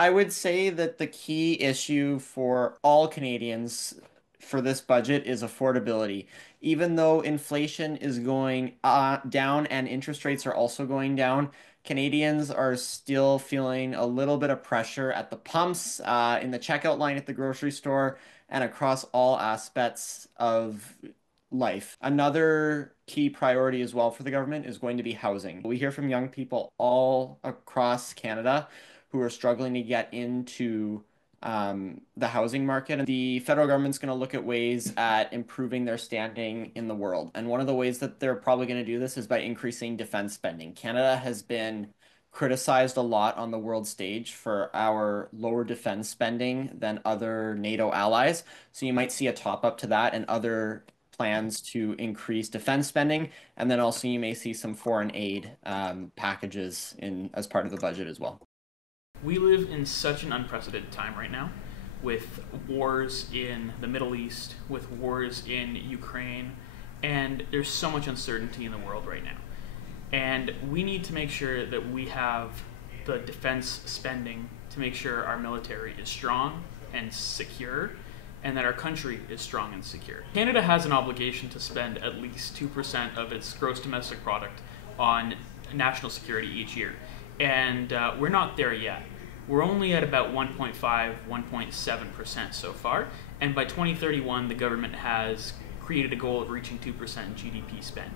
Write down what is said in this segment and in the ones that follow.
I would say that the key issue for all Canadians for this budget is affordability. Even though inflation is going down and interest rates are also going down, Canadians are still feeling a little bit of pressure at the pumps, in the checkout line at the grocery store, and across all aspects of life. Another key priority as well for the government is going to be housing. We hear from young people all across Canada who are struggling to get into the housing market. And the federal government's going to look at ways at improving their standing in the world. And one of the ways that they're probably going to do this is by increasing defense spending. Canada has been criticized a lot on the world stage for our lower defense spending than other NATO allies. So you might see a top up to that and other plans to increase defense spending. And then also you may see some foreign aid packages in as part of the budget as well. We live in such an unprecedented time right now, with wars in the Middle East, with wars in Ukraine, and there's so much uncertainty in the world right now. And we need to make sure that we have the defense spending to make sure our military is strong and secure, and that our country is strong and secure. Canada has an obligation to spend at least 2% of its gross domestic product on national security each year. And we're not there yet. We're only at about 1.5, 1.7% so far. And by 2031, the government has created a goal of reaching 2% GDP spend.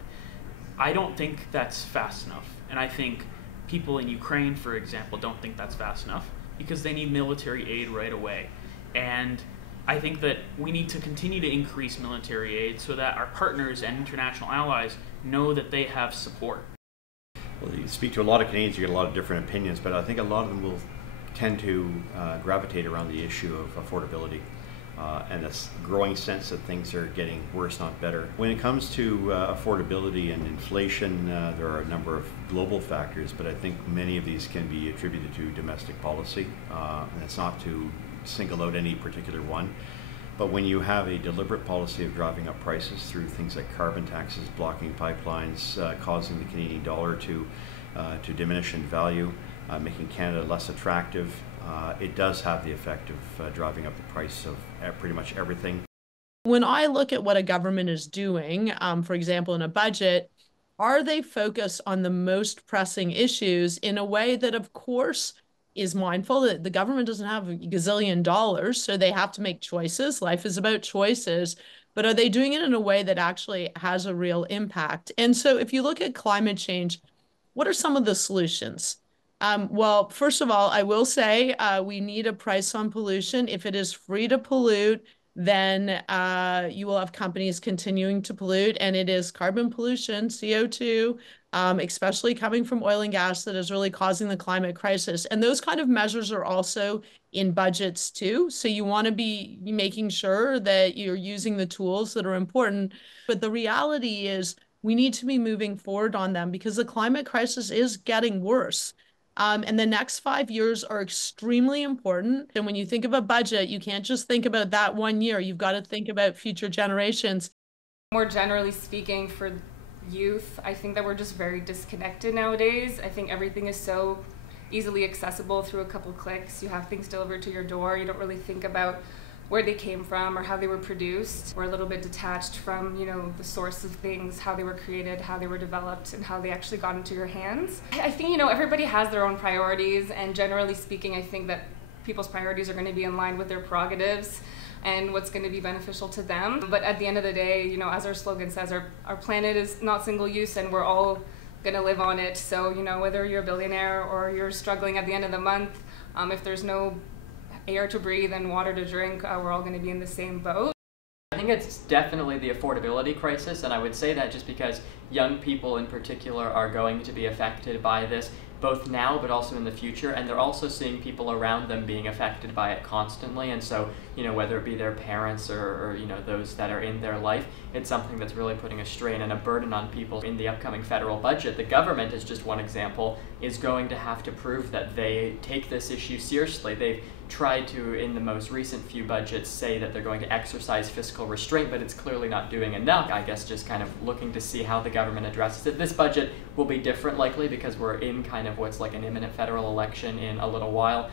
I don't think that's fast enough. And I think people in Ukraine, for example, don't think that's fast enough because they need military aid right away. And I think that we need to continue to increase military aid so that our partners and international allies know that they have support. Well, you speak to a lot of Canadians, you get a lot of different opinions, but I think a lot of them will tend to gravitate around the issue of affordability and this growing sense that things are getting worse, not better. When it comes to affordability and inflation, there are a number of global factors, but I think many of these can be attributed to domestic policy, and it's not to single out any particular one. But when you have a deliberate policy of driving up prices through things like carbon taxes, blocking pipelines, causing the Canadian dollar to diminish in value, making Canada less attractive, it does have the effect of driving up the price of pretty much everything. When I look at what a government is doing, for example, in a budget, are they focused on the most pressing issues in a way that, of course, is mindful that the government doesn't have a gazillion dollars, so they have to make choices. Life is about choices, but are they doing it in a way that actually has a real impact? And so if you look at climate change, what are some of the solutions? Well, first of all, I will say we need a price on pollution. If it is free to pollute, then you will have companies continuing to pollute, and it is carbon pollution, CO2, especially coming from oil and gas, that is really causing the climate crisis. And those kind of measures are also in budgets too. So you want to be making sure that you're using the tools that are important. But the reality is we need to be moving forward on them because the climate crisis is getting worse. And the next 5 years are extremely important. And when you think of a budget, you can't just think about that one year. You've got to think about future generations. More generally speaking, for youth, I think that we're just very disconnected nowadays. I think everything is so easily accessible through a couple clicks. You have things delivered to your door. You don't really think about where they came from or how they were produced. We're a little bit detached from, the source of things, how they were created, how they were developed, and how they actually got into your hands. I think, everybody has their own priorities, and generally speaking, I think that people's priorities are going to be in line with their prerogatives and what's going to be beneficial to them. But at the end of the day, as our slogan says, our planet is not single use and we're all going to live on it. So, whether you're a billionaire or you're struggling at the end of the month, if there's no air to breathe and water to drink, we're all going to be in the same boat. I think it's definitely the affordability crisis, and I would say that just because young people in particular are going to be affected by this, both now but also in the future, and they're also seeing people around them being affected by it constantly, and so, whether it be their parents or those that are in their life, it's something that's really putting a strain and a burden on people. In the upcoming federal budget, the government, is just one example, is going to have to prove that they take this issue seriously. They've tried to, in the most recent few budgets, say that they're going to exercise fiscal restraint, but it's clearly not doing enough. I guess just kind of looking to see how the government addresses it. This budget will be different likely because we're in kind of what's like an imminent federal election in a little while,